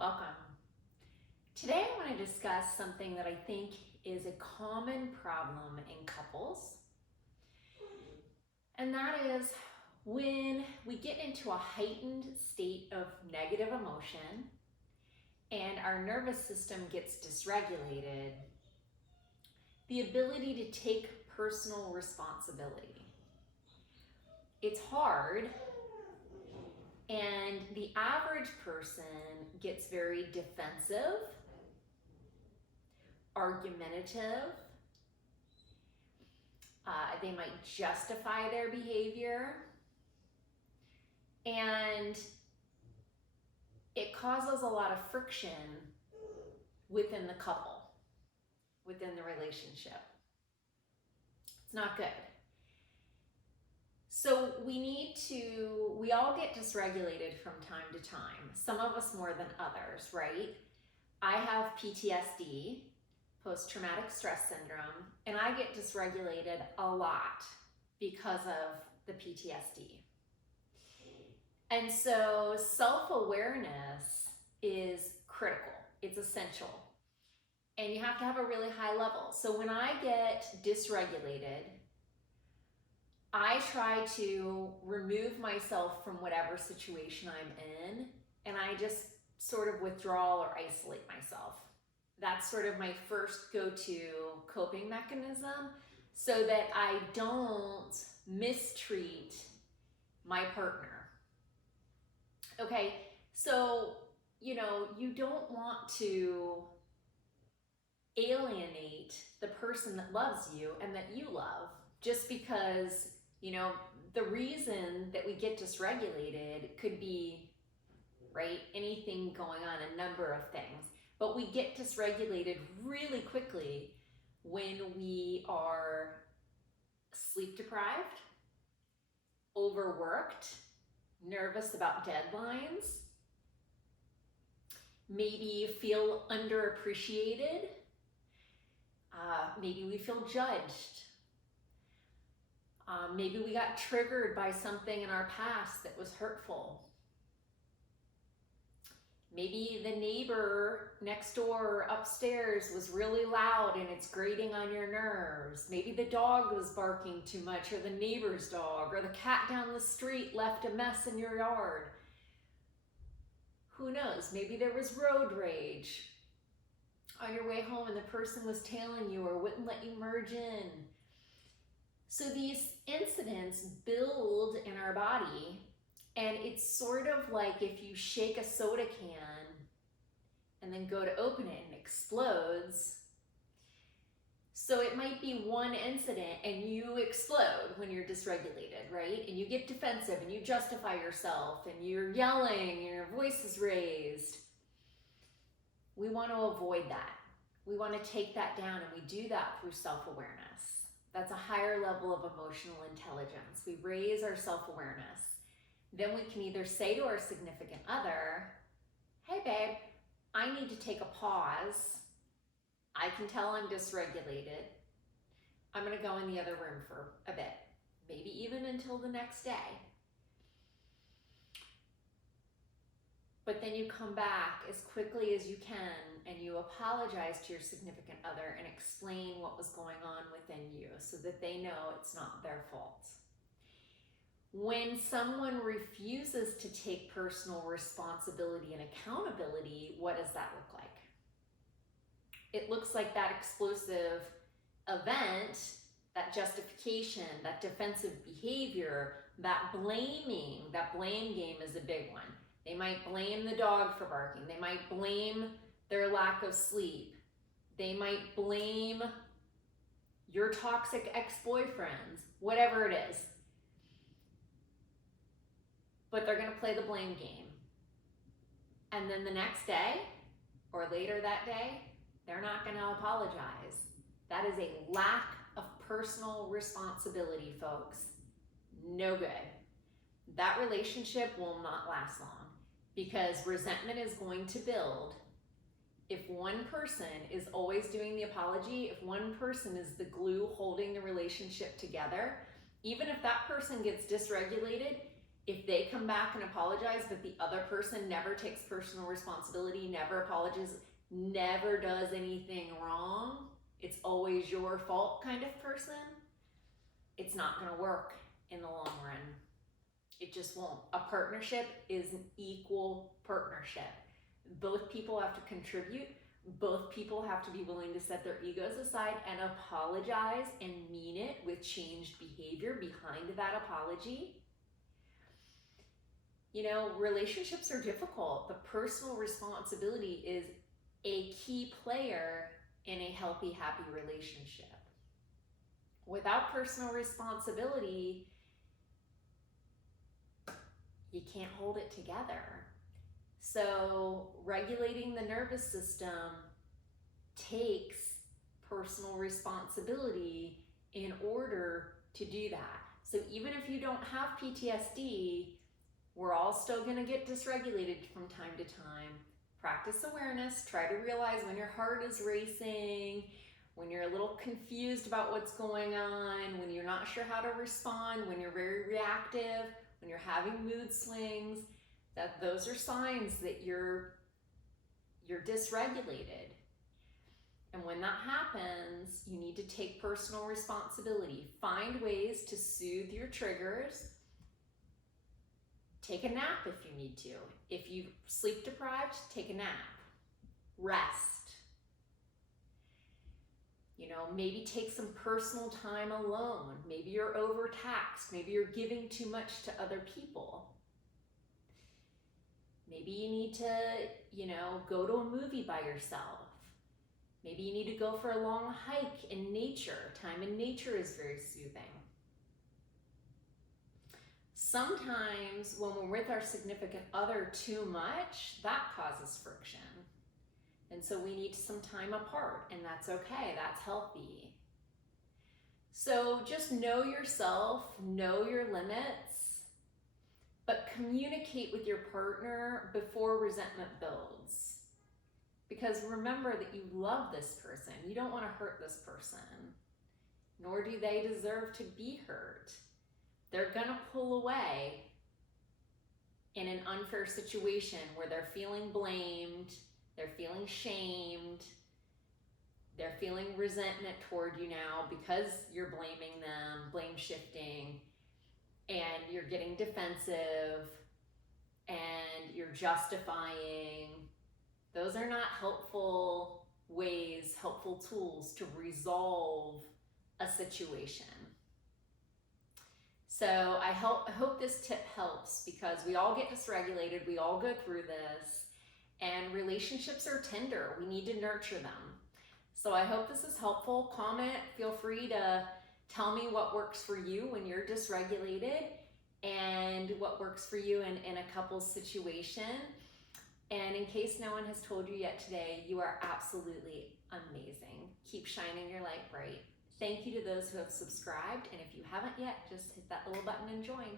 Welcome. Today I want to discuss something that I think is a common problem in couples, and that is when we get into a heightened state of negative emotion and our nervous system gets dysregulated, the ability to take personal responsibility. It's hard, and the average person gets very defensive, argumentative. They might justify their behavior, and it causes a lot of friction within the couple, within the relationship. It's not good. So we all get dysregulated from time to time, some of us more than others, right? I have PTSD, post-traumatic stress syndrome, and I get dysregulated a lot because of the PTSD. And so self-awareness is critical, it's essential. And you have to have a really high level. So when I get dysregulated, I try to remove myself from whatever situation I'm in, and I just sort of withdraw or isolate myself. That's sort of my first go-to coping mechanism so that I don't mistreat my partner. Okay, so, you don't want to alienate the person that loves you and that you love just because, the reason that we get dysregulated could be, right, anything going on, a number of things. But we get dysregulated really quickly when we are sleep deprived, overworked, nervous about deadlines, maybe feel underappreciated, maybe we feel judged. Maybe we got triggered by something in our past that was hurtful. Maybe the neighbor next door or upstairs was really loud and it's grating on your nerves. Maybe the dog was barking too much, or the neighbor's dog, or the cat down the street left a mess in your yard. Who knows? Maybe there was road rage on your way home and the person was tailing you or wouldn't let you merge in. So these incidents build in our body, and it's sort of like if you shake a soda can and then go to open it and it explodes. So it might be one incident and you explode when you're dysregulated, right? And you get defensive and you justify yourself and you're yelling and your voice is raised. We want to avoid that. We want to take that down, and we do that through self-awareness. That's a higher level of emotional intelligence. We raise our self-awareness. Then we can either say to our significant other, hey babe, I need to take a pause. I can tell I'm dysregulated. I'm gonna go in the other room for a bit, maybe even until the next day. But then you come back as quickly as you can and you apologize to your significant other and explain what was going on within you so that they know it's not their fault. When someone refuses to take personal responsibility and accountability, what does that look like? It looks like that explosive event, that justification, that defensive behavior, that blaming, that blame game is a big one. They might blame the dog for barking. They might blame their lack of sleep. They might blame your toxic ex-boyfriends, whatever it is. But they're going to play the blame game. And then the next day, or later that day, they're not going to apologize. That is a lack of personal responsibility, folks. No good. That relationship will not last long, because resentment is going to build if one person is always doing the apology, if one person is the glue holding the relationship together. Even if that person gets dysregulated, If they come back and apologize, but the other person never takes personal responsibility, never apologizes, never does anything wrong, it's always your fault kind of person, it's not going to work in the long run. It just won't. A partnership is an equal partnership. Both people have to contribute. Both people have to be willing to set their egos aside and apologize and mean it with changed behavior behind that apology. You know, relationships are difficult, but personal responsibility is a key player in a healthy, happy relationship. Without personal responsibility, you can't hold it together. So regulating the nervous system takes personal responsibility in order to do that. So even if you don't have PTSD, we're all still going to get dysregulated from time to time. Practice awareness. Try to realize when your heart is racing, when you're a little confused about what's going on, when you're not sure how to respond, when you're very reactive, when you're having mood swings, that those are signs that you're dysregulated. And when that happens, you need to take personal responsibility. Find ways to soothe your triggers. Take a nap if you need to. If you're sleep deprived, take a nap. Rest. You know, maybe take some personal time alone. Maybe you're overtaxed. Maybe you're giving too much to other people. Maybe you need to, you know, go to a movie by yourself. Maybe you need to go for a long hike in nature. Time in nature is very soothing. Sometimes when we're with our significant other too much, that causes friction. And so we need some time apart, and that's okay, that's healthy. So just know yourself, know your limits, but communicate with your partner before resentment builds. Because remember that you love this person. You don't want to hurt this person, nor do they deserve to be hurt. They're gonna pull away in an unfair situation where they're feeling blamed, they're feeling shamed, they're feeling resentment toward you now because you're blaming them, blame shifting, and you're getting defensive and you're justifying. Those are not helpful ways, helpful tools to resolve a situation. So I hope this tip helps, because we all get dysregulated, we all go through this, and relationships are tender. We need to nurture them. So I hope this is helpful. Comment, feel free to tell me what works for you when you're dysregulated and what works for you in a couple's situation. And in case no one has told you yet today, you are absolutely amazing. Keep shining your light bright. Thank you to those who have subscribed, and if you haven't yet, just hit that little button and join.